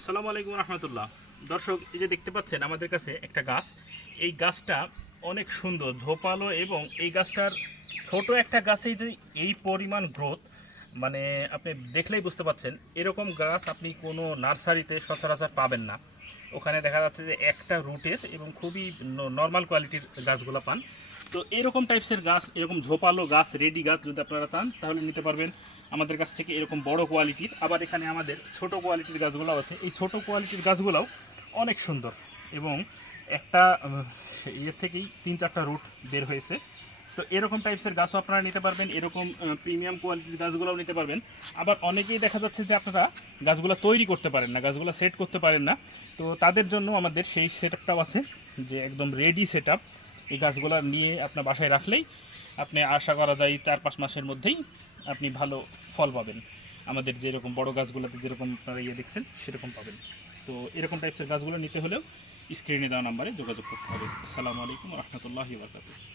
আসসালামু আলাইকুম রহমতুল্লাহ। দর্শক, এই যে দেখতে পাচ্ছেন আমাদের কাছে একটা গাছ। এই গাছটা অনেক সুন্দর, ঝোপালো, এবং এই গাছটার ছোট একটা গাছেই যে এই পরিমাণ গ্রোথ, মানে আপনি দেখলেই বুঝতে পাচ্ছেন। এরকম গাছ আপনি কোনো নার্সারিতে সচরাচর পাবেন না। ওখানে দেখা যাচ্ছে যে একটা রুটের এবং খুবই নর্মাল কোয়ালিটির গাছগুলো পান। তো এরকম টাইপসের গাছ, এরকম ঝোপালো গাছ, রেডি গাছ যদি আপনারা চান তাহলে নিতে পারবেন আমাদের কাছ থেকে এরকম বড় কোয়ালিটির। আবার এখানে আমাদের ছোট কোয়ালিটির গাছগুলোও আছে। এই ছোট কোয়ালিটির গাছগুলোও অনেক সুন্দর, এবং একটা ইয়ের থেকেই 3-4টা রুট বের হয়েছে। তো এরকম টাইপসের গাছও আপনারা নিতে পারবেন, এরকম প্রিমিয়াম কোয়ালিটির গাছগুলোও নিতে পারবেন। আবার অনেকেই দেখা যাচ্ছে যে আপনারা গাছগুলো তৈরি করতে পারেন না, গাছগুলো সেট করতে পারেন না। তো তাদের জন্য আমাদের সেই সেট আপটাও আছে, যে একদম রেডি সেট আপ। এই গাছগুলো নিয়ে আপনার বাসায় রাখলেই আপনি আশা করা যায় 4-5 মাসের মধ্যেই আপনি ভালো ফল পাবেন। আমাদের যেরকম বড় গাছগুলোতে যেরকম আপনারা ইয়ে দেখছেন সেরকম পাবেন। তো এরকম টাইপসের গাছগুলো নিতে হলেও স্ক্রিনে দেওয়া নাম্বারে যোগাযোগ করতে হবে। আসসালামু আলাইকুম রহমতুল্লাহি ওয়া বারাকাতুহু।